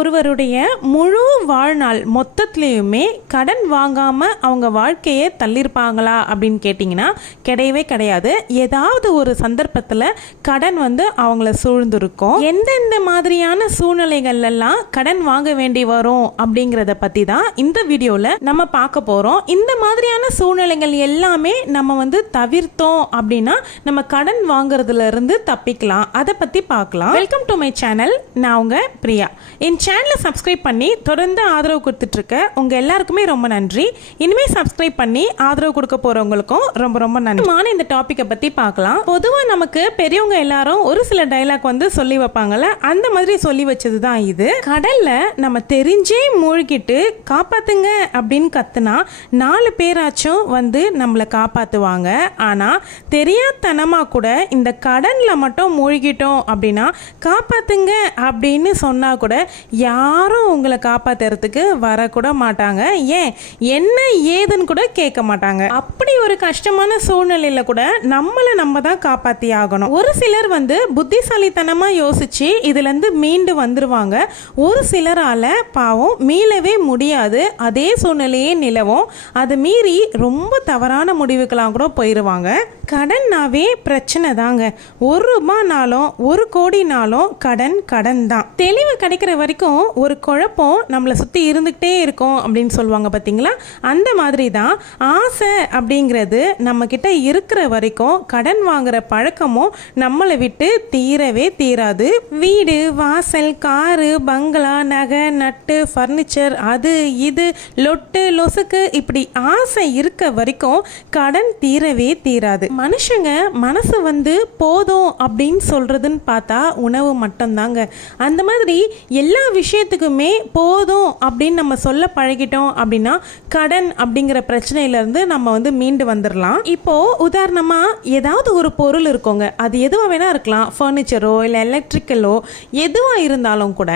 ஒருவருடைய முழு வாழ்நாள் மொத்தத்துலேயுமே கடன் வாங்காமல் அவங்க வாழ்க்கையை தள்ளியிருப்பாங்களா அப்படின்னு கேட்டிங்கன்னா கிடையவே கிடையாது. ஏதாவது ஒரு சந்தர்ப்பத்தில் கடன் அவங்கள சூழ்ந்திருக்கும். எந்தெந்த மாதிரியான சூழ்நிலைகள்லாம் கடன் வாங்க வேண்டி வரும் அப்படிங்கிறத பற்றி தான் இந்த வீடியோவில் நம்ம பார்க்க போகிறோம். இந்த மாதிரியான சூழ்நிலைகள் எல்லாமே நம்ம தவிர்த்தோம் அப்படின்னா நம்ம கடன் வாங்குறதுல இருந்து தப்பிக்கலாம். அதை பற்றி பார்க்கலாம். Welcome to my channel. நான் உங்க பிரியா. என் சேனலை சப்ஸ்கிரைப் பண்ணி தொடர்ந்து ஆதரவு கொடுத்துட்டு இருக்க உங்க எல்லாருக்குமே ரொம்ப நன்றி. இனிமே சப்ஸ்கிரைப் பண்ணி ஆதரவு கொடுக்க போறவங்களுக்கும் ரொம்ப ரொம்ப நன்றி. இந்த டாபிக்கை பத்தி பார்க்கலாம். பொதுவா நமக்கு பெரியவங்க எல்லாரும் ஒரு சில டைலாக் சொல்லி வைப்பாங்கல்ல, அந்த மாதிரி சொல்லி வச்சதுதான் இது. கடல்ல நம்ம தெரிஞ்சே மூழ்கிட்டு காப்பாத்துங்க அப்படின்னு கத்துனா 4 பேராச்சும் நம்மளை காப்பாத்துவாங்க. ஆனா தெரியாதனமா கூட இந்த கடன்ல மட்டும் மூழ்கிட்டோம் அப்படின்னா காப்பாத்துங்க அப்படின்னு சொன்னா கூட யாரும் உங்களை காப்பாத்துறதுக்கு வரக்கூட மாட்டாங்க. ஏன் என்ன ஏதுன்னு கூட கேட்க மாட்டாங்க. அப்படி ஒரு கஷ்டமான சூழ்நிலையில கூட நம்மளை நம்ம தான் காப்பாத்தி ஆகணும். ஒரு சிலர் புத்திசாலித்தனமா யோசிச்சு இதுல இருந்து மீண்டு வந்துருவாங்க. ஒரு சிலரால பாவம் மீளவே முடியாது. அதே சூழ்நிலையே நிலவும். அது மீறி ரொம்ப தவறான முடிவுக்கெல்லாம் கூட போயிருவாங்க. கடன்னாவே பிரச்சனை தாங்க. 1 ரூபாய்னாலும் 1 கோடினாலும் கடன் கடன் தான். தெளிவு கிடைக்கிற வரைக்கும் ஒரு குழப்பம் நம்மளை சுற்றி இருந்துக்கிட்டே இருக்கும் அப்படின்னு சொல்லுவாங்க பார்த்தீங்களா? அந்த மாதிரி தான் ஆசை அப்படிங்கிறது நம்ம கிட்ட இருக்கிற வரைக்கும் கடன் வாங்குற பழக்கமும் நம்மளை விட்டு தீரவே தீராது. வீடு, வாசல், காரு, பங்களா, நகை, நட்டு, ஃபர்னிச்சர், அது இது லொட்டு லொசுக்கு, இப்படி ஆசை இருக்க வரைக்கும் கடன் தீரவே தீராது. மனுஷங்க மனசு போதும் அப்படின்னு சொல்றதுன்னு பார்த்தா உணவு மட்டும்தாங்க. அந்த மாதிரி எல்லா விஷயத்துக்குமே போதும் அப்படின்னு நம்ம சொல்ல பழகிட்டோம் அப்படின்னா கடன் அப்படிங்கிற பிரச்சனையிலேருந்து நம்ம மீண்டு வந்துடலாம். இப்போ உதாரணமா ஏதாவது ஒரு பொருள் இருக்கோங்க, அது எதுவாக வேணா இருக்கலாம், ஃபர்னிச்சரோ இல்லை எலக்ட்ரிக்கலோ எதுவாக இருந்தாலும் கூட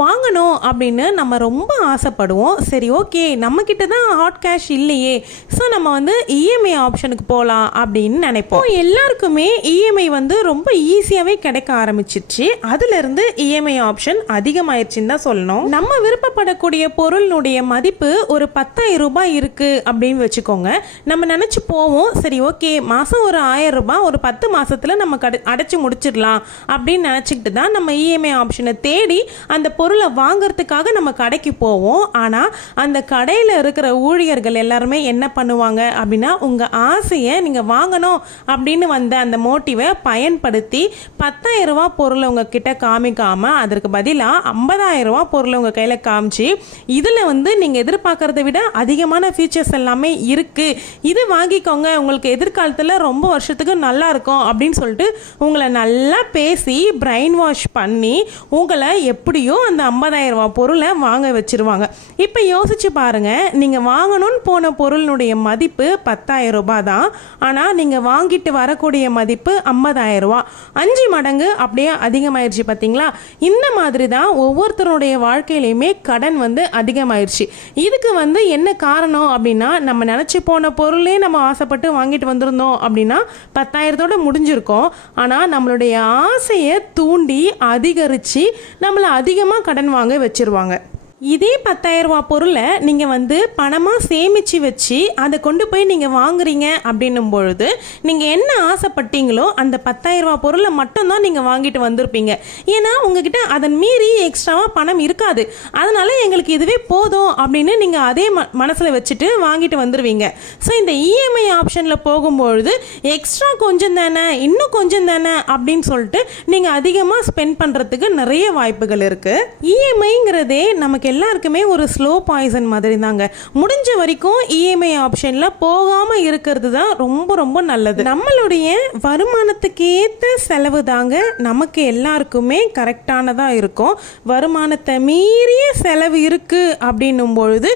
வாங்கணும் அப்படின்னு நம்ம ரொம்ப ஆசைப்படுவோம். சரி, ஓகே, நம்ம கிட்ட தான் ஹாட் கேஷ் இல்லையே, ஸோ நம்ம இஎம்ஐ ஆப்ஷனுக்கு போகலாம் அப்படின்னு நினைப்போம். எல்லாருக்குமே இஎம்ஐ ரொம்ப ஈஸியாகவே கிடைக்க ஆரம்பிச்சிருச்சு. அதுலேருந்து இஎம்ஐ ஆப்ஷன் அதிகமாயிருச்சுன்னு தான் சொல்லணும். நம்ம விருப்பப்படக்கூடிய பொருளினுடைய மதிப்பு ஒரு 10,000 ரூபாய் இருக்கு அப்படின்னு வச்சுக்கோங்க. நம்ம நினச்சி போவோம், சரி ஓகே, மாதம் ஒரு 1000 ரூபாய் ஒரு 10 மாதத்தில் நம்ம அடைச்சி முடிச்சிடலாம் அப்படின்னு நினச்சிக்கிட்டு தான் நம்ம இஎம்ஐ ஆப்ஷனை தேடி அந்த பொருளை வாங்கிறதுக்காக நம்ம கடைக்கு போவோம். ஆனால் அந்த கடையில் இருக்கிற ஊழியர்கள் எல்லாருமே என்ன பண்ணுவாங்க அப்படின்னா, உங்கள் ஆசையை நீங்கள் வாங்கணும் அப்படின்னு வந்த அந்த மோட்டிவை பயன்படுத்தி 10,000 ரூபாய் பொருளை உங்ககிட்ட காமிக்காம அதற்கு பதிலாக 50,000 ரூபாய் பொருளை உங்கள் கையில் காமிச்சு இதில் நீங்கள் எதிர்பார்க்கறத விட அதிகமான ஃபீச்சர்ஸ் எல்லாமே இருக்கு, இது வாங்கிக்கோங்க, உங்களுக்கு எதிர்காலத்தில் ரொம்ப வருஷத்துக்கு நல்லா இருக்கும் அப்படின்னு சொல்லிட்டு உங்களை நல்லா பேசி பிரெயின் வாஷ் பண்ணி உங்களை எப்படியோ அந்த 50,000 ரூபாய் பொருளை வாங்க வச்சிருவாங்க. இப்போ யோசிச்சு பாருங்க, நீங்கள் வாங்கணும்னு போன பொருளினுடைய மதிப்பு 10,000 ரூபாய் தான். ஆனால் நீங்கள் வாங்கிட்டு வரக்கூடிய மதிப்பு 50,000 ரூபாய், 5 மடங்கு அப்படியே அதிகமாயிருச்சு. பார்த்தீங்களா? இந்த மாதிரி தான் ஒவ்வொருத்தருடைய வாழ்க்கையிலையுமே கடன் அதிகமாயிருச்சு. இதுக்கு என்ன காரணம் அப்படின்னா, நம்ம நினச்சி போன பொருளே நம்ம ஆசைப்பட்டு வாங்கிட்டு வந்திருந்தோம் அப்படின்னா 10,000 முடிஞ்சிருக்கோம். ஆனால் நம்மளுடைய ஆசையை தூண்டி அதிகரித்து நம்மளை அதிகமாக கடன் வாங்க வச்சிருவாங்க. இதே 10,000 ரூபாய் பொருளை நீங்கள் பணமாக சேமித்து வச்சு அதை கொண்டு போய் நீங்கள் வாங்குறீங்க அப்படின்னும் பொழுது நீங்கள் என்ன ஆசைப்பட்டீங்களோ அந்த 10,000 ரூபாய் பொருளை மட்டும்தான் நீங்கள் வாங்கிட்டு வந்திருப்பீங்க. ஏன்னா உங்ககிட்ட அதன் மீறி எக்ஸ்ட்ராவாக பணம் இருக்காது. அதனால எங்களுக்கு இதுவே போதும் அப்படின்னு நீங்கள் அதே மனசில் வச்சுட்டு வாங்கிட்டு வந்துடுவீங்க. ஸோ இந்த இஎம்ஐ ஆப்ஷனில் போகும்பொழுது எக்ஸ்ட்ரா கொஞ்சம் தானே, இன்னும் கொஞ்சம் தானே அப்படின்னு சொல்லிட்டு நீங்கள் அதிகமாக ஸ்பெண்ட் பண்ணுறதுக்கு நிறைய வாய்ப்புகள் இருக்குது. இஎம்ஐங்கிறதே நமக்கு எல்லாருக்குமே ஒரு ஸ்லோ பாய்சன் மாதிரி தாங்க. முடிஞ்ச வரைக்கும் இஎம்ஐ ஆப்ஷன்ல போகாம இருக்கிறது தான் ரொம்ப ரொம்ப நல்லது. நம்மளுடைய வருமானத்துக்கு ஏற்ற செலவு தாங்க நமக்கு எல்லாருக்குமே கரெக்டானதா இருக்கும். வருமானத்தை மீறிய செலவு இருக்கு அப்படின்னும் பொழுது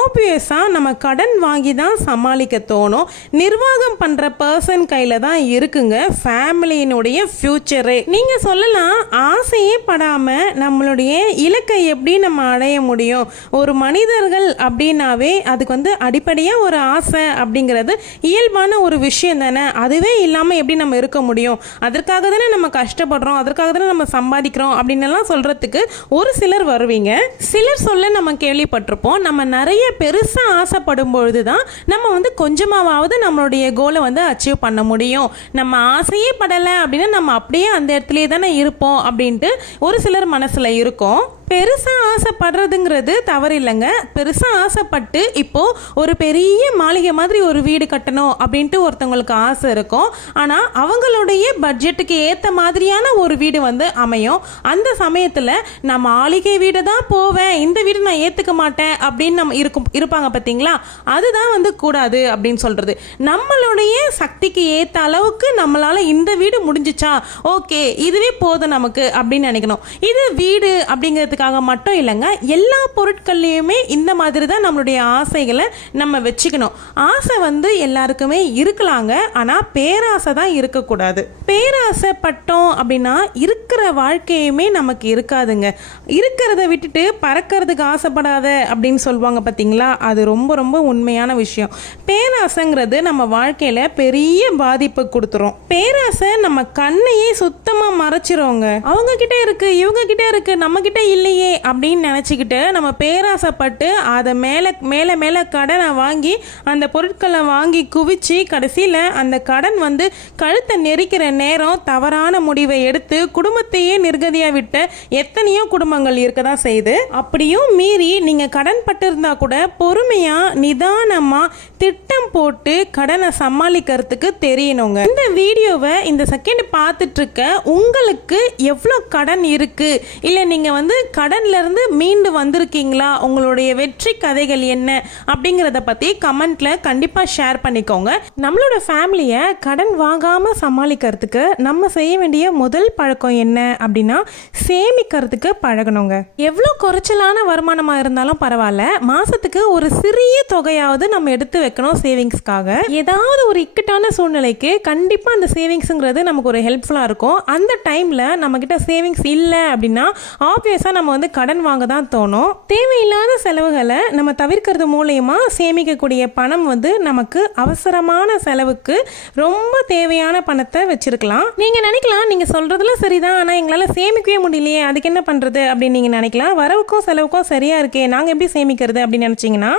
ஆப்வியஸா நம்ம கடன் வாங்கி தான் சமாளிக்க தோணும். நிர்வாகம் பண்ற பர்சன் கையில தான் இருக்குங்க ஃபேமிலியினுடைய ஃபியூச்சரே. நீங்க சொல்லலாம், ஆசையே படாம நம்மளுடைய இலக்கை எப்படி நம்ம அடைய அடைய முடியும். ஒரு மனிதர்கள் அப்படின்னாவே அதுக்கு வந்து அடிப்படையாக ஒரு ஆசை அப்படிங்கிறது இயல்பான ஒரு விஷயம் தானே. அதுவே இல்லாமல் எப்படி நம்ம இருக்க முடியும்? அதற்காக தானே நம்ம கஷ்டப்படுறோம், அதற்காக தானே நம்ம சம்பாதிக்கிறோம் அப்படின்னு எல்லாம் சொல்கிறதுக்கு ஒரு சிலர் வருவீங்க. சிலர் சொல்ல நம்ம கேள்விப்பட்டிருப்போம், நம்ம நிறைய பெருசாக ஆசைப்படும் பொழுது தான் நம்ம வந்து கொஞ்சமாவது நம்மளுடைய கோலை வந்து அச்சீவ் பண்ண முடியும். நம்ம ஆசையே படலை அப்படின்னா நம்ம அப்படியே அந்த இடத்துலயே தானே இருப்போம் அப்படின்ட்டு ஒரு சிலர் மனசில் இருக்கும். பெருசாக ஆசைப்படுறதுங்கிறது தவறு இல்லைங்க. பெருசாக ஆசைப்பட்டு இப்போது ஒரு பெரிய மாளிகை மாதிரி ஒரு வீடு கட்டணும் அப்படின்ட்டு ஒருத்தவங்களுக்கு ஆசை இருக்கும். ஆனால் அவங்களுடைய பட்ஜெட்டுக்கு ஏற்ற மாதிரியான ஒரு வீடு வந்து அமையும். அந்த சமயத்தில் நான் மாளிகை வீடு தான் போவேன், இந்த வீடு நான் ஏற்றுக்க மாட்டேன் அப்படின்னு நம்ம இருப்பாங்க பார்த்தீங்களா? அதுதான் வந்து கூடாது அப்படின்னு சொல்கிறது. நம்மளுடைய சக்திக்கு ஏற்ற அளவுக்கு நம்மளால் இந்த வீடு முடிஞ்சிச்சா, ஓகே இதுவே போதும் நமக்கு அப்படின்னு நினைக்கணும். இது வீடு அப்படிங்கிறது மட்டும் இல்லைங்க, எல்லா பொருட்கள்லையுமே இந்த மாதிரி தான் நம்மளுடைய ஆசைகளை நம்ம வச்சுக்கணும். ஆசை வந்து எல்லாருக்குமே இருக்கலாங்க, ஆனால் பேராசை தான் இருக்கக்கூடாது. பேராசைப்பட்டோம் அப்படின்னா இருக்கிற வாழ்க்கையுமே நமக்கு இருக்காதுங்க. இருக்கிறத விட்டுட்டு பறக்கிறதுக்கு ஆசைப்படாத அப்படின்னு சொல்லுவாங்க பார்த்தீங்களா? அது ரொம்ப ரொம்ப உண்மையான விஷயம். பேராசைங்கிறது நம்ம வாழ்க்கையில் பெரிய பாதிப்பு கொடுத்துரும். பேராசை நம்ம கண்ணையே சுத்தமாக மறைச்சிருவோங்க. அவங்க கிட்ட இருக்கு, இவங்க கிட்ட இருக்கு, நம்ம கிட்ட இல்லையே அப்படின்னு நினச்சிக்கிட்டு நம்ம பேராசைப்பட்டு அதை மேலே கடனை வாங்கி அந்த பொருட்களை வாங்கி குவிச்சு கடைசியில் அந்த கடன் வந்து கழுத்தை நெரிக்கிற நேரம் தவறான முடிவை எடுத்து குடும்பத்தையே நிர்கதியாக விட்ட எத்தனையோ குடும்பங்கள் இருக்க தான் செய்யுது. அப்படியும் மீறி நீங்கள் கடன் பட்டிருந்தா கூட பொறுமையாக நிதானமாக திட்டம் போட்டு கடனை சமாளிக்கிறதுக்கு தெரியணுங்க. இந்த வீடியோவை இந்த செகண்ட் பார்த்துட்டு இருக்க உங்களுக்கு எவ்வளோ கடன் இருக்கு, இல்லை நீங்கள் வந்து கடன்ல இருந்து மீண்டு வந்திருக்கீங்களா, உங்களுடைய வெற்றி கதைகள் என்ன அப்படிங்கிறத பற்றி கமெண்ட்ல கண்டிப்பாக ஷேர் பண்ணிக்கோங்க. நம்மளோட ஃபேமிலியை கடன் வாங்காமல் சமாளிக்கிறதுக்கு நம்ம செய்ய வேண்டிய முதல் பழக்கம் என்ன அப்படின்னா சேமிக்கிறதுக்கு பழகணுங்க. எவ்வளோ குறைச்சலான வருமானமாக இருந்தாலும் பரவாயில்ல, மாதத்துக்கு ஒரு சிறிய தொகையாவது நம்ம எடுத்து வைக்கணும் சேவிங்ஸ்க்காக. ஏதாவது ஒரு இக்கட்டான சூழ்நிலைக்கு கண்டிப்பாக அந்த சேவிங்ஸுங்கிறது நமக்கு ஒரு ஹெல்ப்ஃபுல்லாக இருக்கும். அந்த டைமில் நம்மக்கிட்ட சேவிங்ஸ் இல்லை அப்படின்னா ஆப்வியஸாக நம்ம வந்து கடன் வாங்க தான் தோணும். தேவையில்லாத செலவுகளை நம்ம தவிர்க்கிறது மூலயமா சேமிக்கக்கூடிய பணம் வந்து நமக்கு அவசரமான செலவுக்கு ரொம்ப தேவையான பணத்தை வச்சிருக்கலாம். நீங்கள் நினைக்கலாம், நீங்கள் சொல்கிறதுலாம் சரிதான், ஆனால் எங்களால் சேமிக்கவே முடியலையே, அதுக்கு என்ன பண்ணுறது அப்படின்னு நீங்கள் நினைக்கலாம். வரவுக்கும் செலவுக்கும் சரியாக இருக்கே, நாங்கள் எப்படி சேமிக்கிறது அப்படின்னு நினச்சிங்கன்னா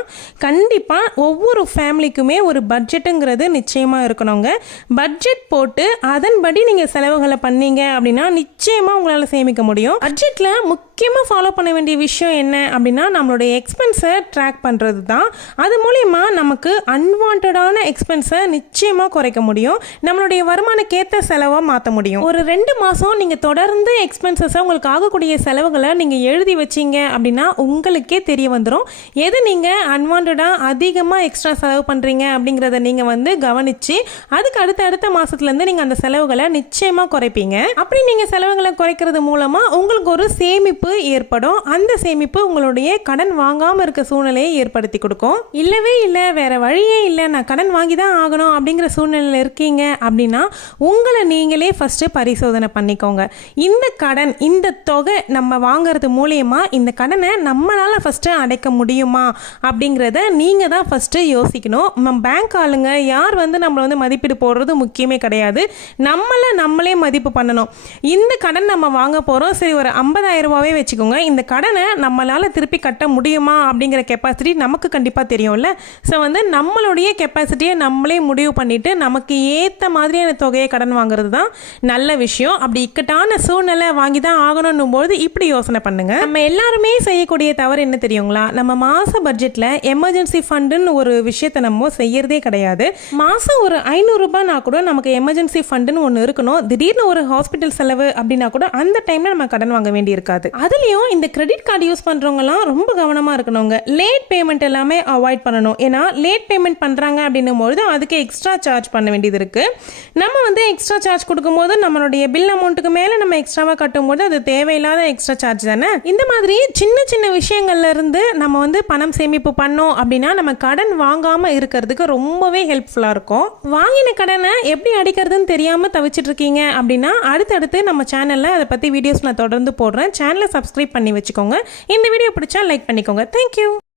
கண்டிப்பாக ஒவ்வொரு ஃபேமிலிக்குமே ஒரு பட்ஜெட்டுங்கிறது நிச்சயமாக இருக்கணுங்க. பட்ஜெட் போட்டு அதன்படி நீங்கள் செலவுகளை பண்ணீங்க அப்படின்னா நிச்சயமாக உங்களால் சேமிக்க முடியும். பட்ஜெட்டில் முக்கியமாக ஃபாலோ பண்ண வேண்டிய விஷயம் என்ன அப்படின்னா நம்மளுடைய எக்ஸ்பென்ஸை ட்ராக் பண்ணுறது தான். அது மூலமா நமக்கு அன்வான்டான எக்ஸ்பென்ஸை நிச்சயமாக குறைக்க முடியும், நம்மளுடைய வருமானக்கேற்ற செலவாக மாற்ற முடியும். ஒரு 2 மாதம் நீங்கள் தொடர்ந்து எக்ஸ்பென்சஸை உங்களுக்கு ஆகக்கூடிய செலவுகளை நீங்கள் எழுதி வச்சிங்க அப்படின்னா உங்களுக்கே தெரிய வந்துடும் எது நீங்கள் அன்வான்டாக அதிகமாக எக்ஸ்ட்ரா செலவு பண்ணுறீங்க அப்படிங்கிறத நீங்கள் வந்து கவனித்து அதுக்கு அடுத்த மாதத்துலேருந்து நீங்கள் அந்த செலவுகளை நிச்சயமாக குறைப்பீங்க. அப்படி நீங்கள் செலவுகளை குறைக்கிறது மூலமாக உங்களுக்கு ஒரு சேமிப்பு ஏற்படும். அந்த சேமிப்பு உங்களுடைய கடன் வாங்காமல் இருக்க சூழ்நிலையை ஏற்படுத்தி கொடுக்கும். இல்லவே இல்லை, வேற வழியே இல்லை, நான் கடன் வாங்கி தான் ஆகணும் அப்படிங்கிற சூழ்நிலையில் இருக்கீங்க அப்படின்னா உங்களை நீங்களே ஃபர்ஸ்ட் பரிசோதனை பண்ணிக்கோங்க. இந்த கடன், இந்த தொகை நம்ம வாங்குறது மூலயமா இந்த கடனை நம்மளால ஃபர்ஸ்ட் அடைக்க முடியுமா அப்படிங்கிறத நீங்க தான் ஃபர்ஸ்ட் யோசிக்கணும். நம்ம பேங்க் ஆளுங்க யார் வந்து நம்மளை வந்து மதிப்பீடு போடுறது முக்கியமே கிடையாது, நம்மளே மதிப்பு பண்ணணும். இந்த கடன் நம்ம வாங்க போறோம், சரி ஒரு 50,000 ரூபாவே வச்சுக்கோங்க, இந்த கடனை நம்மளால திருப்பி கட்ட முடியுமா அப்படிங்கிற கெப்பாசிட்டி நமக்கு கண்டிப்பாக தெரியும்ல. ஸோ வந்து நம்மளுடைய கெப்பாசிட்டியை நம்மளே முடிவு பண்ணிட்டு நமக்கு ஏற்ற மாதிரியான தொகையை கடன் வாங்குறது தான் நல்ல விஷயம். அப்படி இக்கட்டான சூழ்நிலை வாங்கி தான் ஆகணும் போது இப்படி யோசனை பண்ணுங்க. நம்ம எல்லாருமே செய்யக்கூடிய தவறு என்ன தெரியுங்களா? நம்ம மாச பட்ஜெட்ல எமர்ஜென்சி ஃபண்டுன்னு ஒரு விஷயத்தை நம்ம செய்யறதே கிடையாது. மாசம் ஒரு 500 ரூபாய்னா கூட நமக்கு எமர்ஜென்சி ஃபண்டுன்னு ஒன்று இருக்கணும். திடீர்னு ஒரு ஹாஸ்பிட்டல் செலவு அப்படின்னா கூட அந்த டைம்ல நம்ம கடன் வாங்க வேண்டி இருக்காது. அதுலயும் இந்த கிரெடிட் கார்டு யூஸ் பண்றவங்கலாம் ரொம்ப கவனமா இருக்கணுங்க. லேட் பேமெண்ட் எல்லாமே அவாய்ட் பண்ணணும். ஏன்னா லேட் பேமெண்ட் பண்றாங்க அப்படின்னும் போது அதுக்கு எக்ஸ்ட்ரா சார்ஜ் பண்ண வேண்டியது இருக்கு. நம்ம வந்து எக்ஸ்ட்ரா சார்ஜ் கொடுக்கும்போது நம்மளுடைய பில் அமௌண்ட்டுக்கு மேல நம்ம எக்ஸ்ட்ராவா கட்டும்போது அது தேவையில்லாத எக்ஸ்ட்ரா சார்ஜ் தானே. இந்த மாதிரி சின்ன சின்ன விஷயங்கள்ல இருந்து நம்ம வந்து பணம் சேமிப்பு பண்ணோம் அப்படின்னா நம்ம கடன் வாங்காம இருக்கிறதுக்கு ரொம்பவே ஹெல்ப்ஃபுல்லா இருக்கும். வாங்கின கடனை எப்படி அடிக்கிறதுன்னு தெரியாம தவிச்சிட்டு இருக்கீங்க அப்படின்னா அடுத்தடுத்து நம்ம சேனல்ல அதை பத்தி வீடியோஸ் நான் தொடர்ந்து போடுறேன். சேனலை சப்ஸ்கிரைப் பண்ணி வச்சுக்கோங்க. இந்த வீடியோ பிடிச்சா லைக் பண்ணிக்கோங்க. தேங்க்யூ.